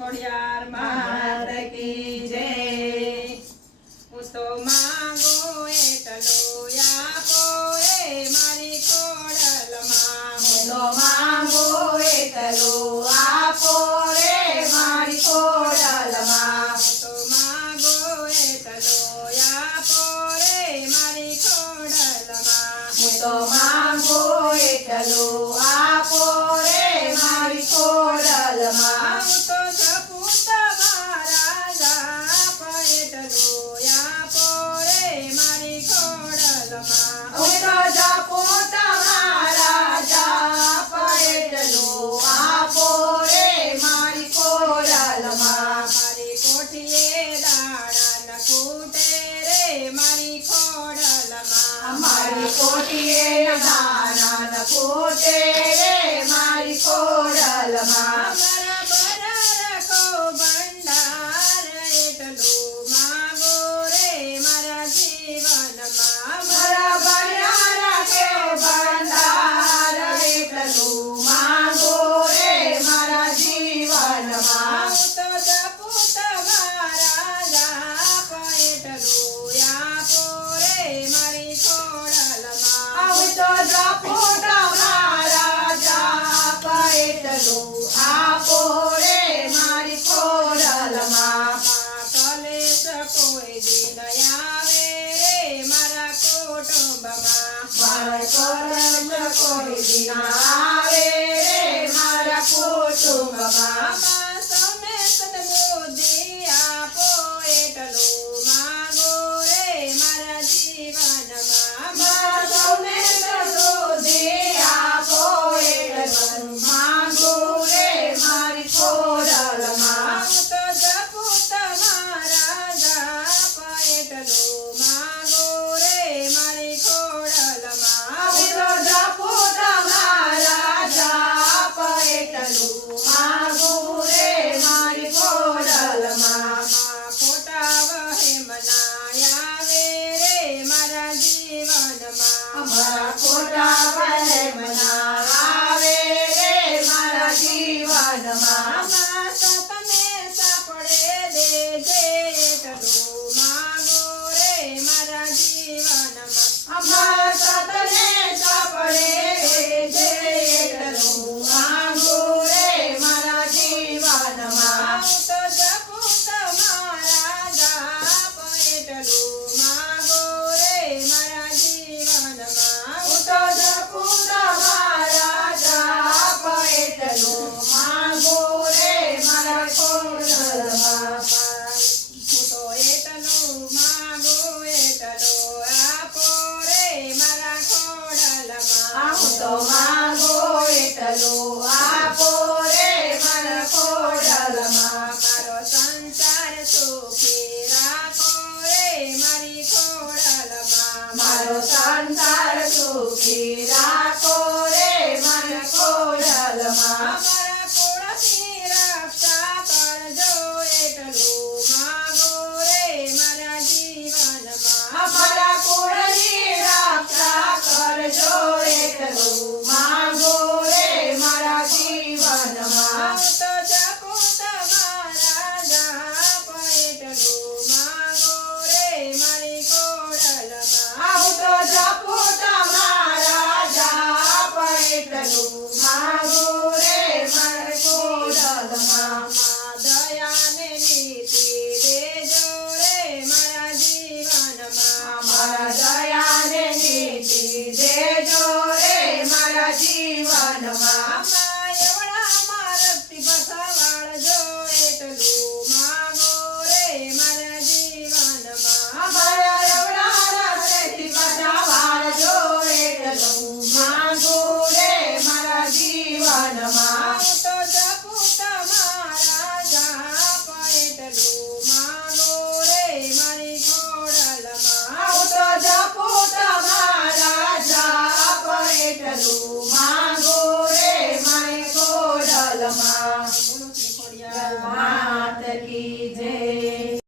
ખોડિયાર માત કી જય હું તો માંગુ એટલો આપો રે મારી ખોડલમાં હું તો માંગુ એટલો આપો રે મારી ખોડલમાં હું તો માંગુ એટલો આપો રે મારી ખોડલમાં હું તો માંગુ એટલો આપો રે મારી ખોડલમાં હું તો જપું તમારા જાપ એટલો આપો રે મારી ખોડલમાં હું તો જપું તમારા જાપ એટલો આપો રે મારી ખોડલમાં મારી કોઠીએ દાણા ન ખૂટે રે મારી ખોડલમાં મારી કોઠીએ દાણા ન ખૂટે રે મારી ખોડલમાં